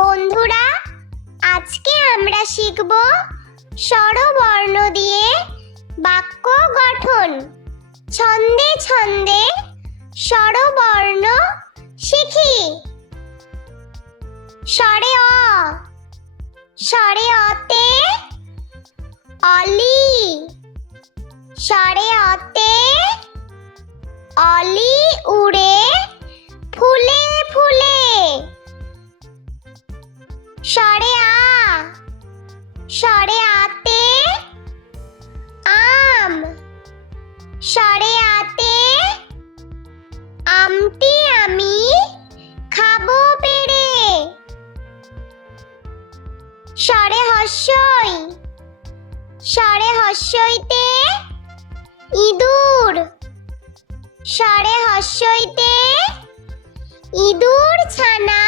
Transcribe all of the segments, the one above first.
বন্ধুরা, আজকে আমরা শিখব স্বরবর্ণ দিয়ে বাক্য গঠন। ছন্দে ছন্দে স্বরবর্ণ শিখি। স্বরে অ, স্বরে অতে অলি, স্বরে অতে অলি উড়ে ফুলে ফুলে। স্বরে আ, স্বরে আতে আম, স্বরে আতে আমটি আমি খাবো পেড়ে। স্বরে হস্যই, স্বরে হস্যইতে ইঁদুর, স্বরে হস্যইতে ইঁদুর ছানা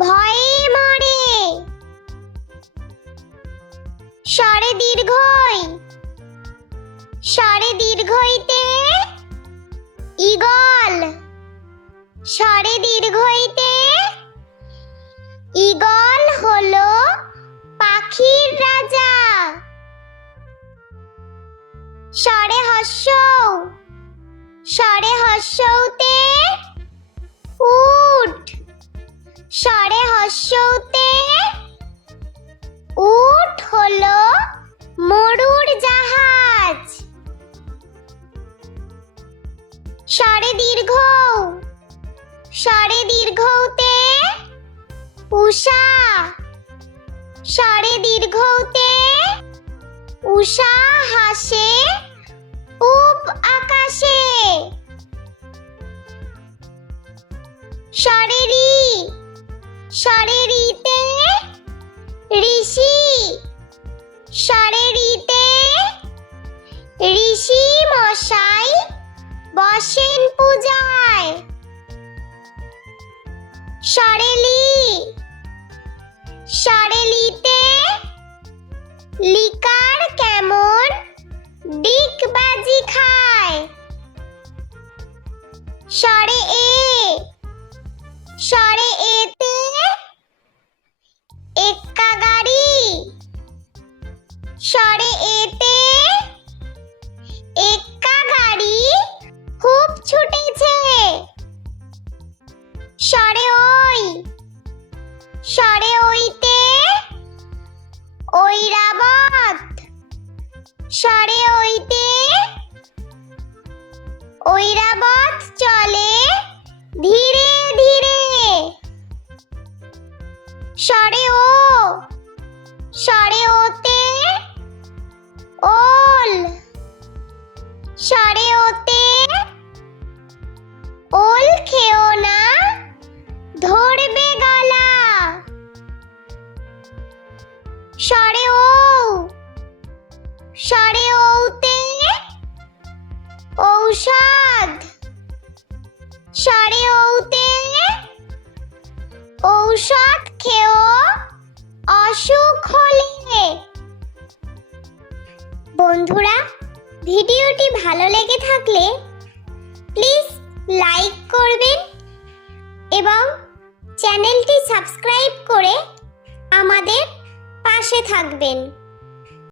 ভয়ে মরে। স্বরে দীর্ঘই, স্বরে দীর্ঘইতে ঈগল, স্বরে দীর্ঘইতে ঈগল হলো পাখির রাজা। স্বরে হস্য, স্বরে হস্যতে উট, স্বরে হস্যতে উট হলো মরুর জাহাজ। স্বরে দীর্ঘ, স্বরে দীর্ঘতে উষা, স্বরে দীর্ঘতে উষা হাসে পূব আকাশে। স্বরে রি, স্বরে রিতে ঋষি, স্বরে রিতে ঋষি মশাই বসেন পূজায়। স্বরে লি, স্বরে লিতে লিকার কেমন ডিগবাজি খায়। স্বরে এ, স্বরে এতে এক্কা গাড়ি, স্বরে এতে এক্কা গাড়ি খুব ছুটেছে। স্বরে ওই, স্বরে ওইতে ঐরাবত, স্বরে ওইতে ঐরাবত চলে ধীরে ধীরে। স্বরে ও, স্বরে ওতে ওল, স্বরে ওতে ওল খেও না ধরবে গলা। স্বরে ও, স্বরে ওতে ঔষধ, স্বরে ওতে ঔষধ খেও অসুখ হলে। বন্ধুরা, ভিডিওটি ভালো লেগে থাকলে প্লিজ লাইক করবেন এবং চ্যানেলটি সাবস্ক্রাইব করে আমাদের পাশে থাকবেন।